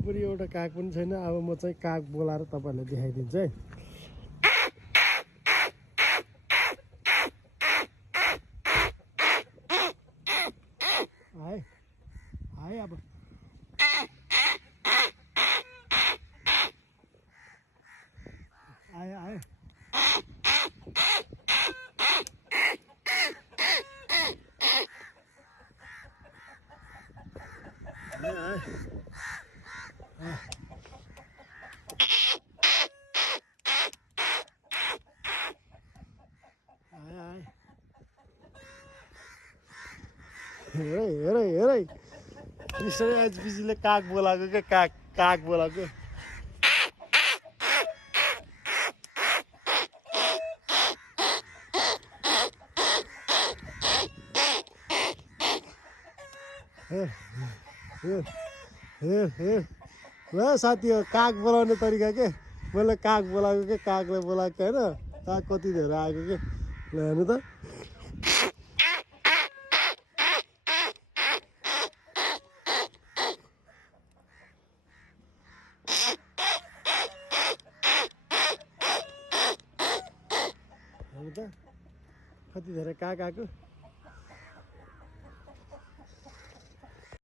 वरिपरि एउटा काग पनि छैन। अब म चाहिँ काग बोलाएर तपाईँहरूलाई देखाइदिन्छु है। आए अब आए आए हेर यसरी आज बिजीले काग बोलाएको क्या काग बोलाएको। ल साथी हो काग बोलाउने तरिका के मैले काग बोलाएको के कागले बोलाएको होइन। काग कति धेरै आएको के ल हेर्नु त। हेर्नु त कति धेरै काग आएको।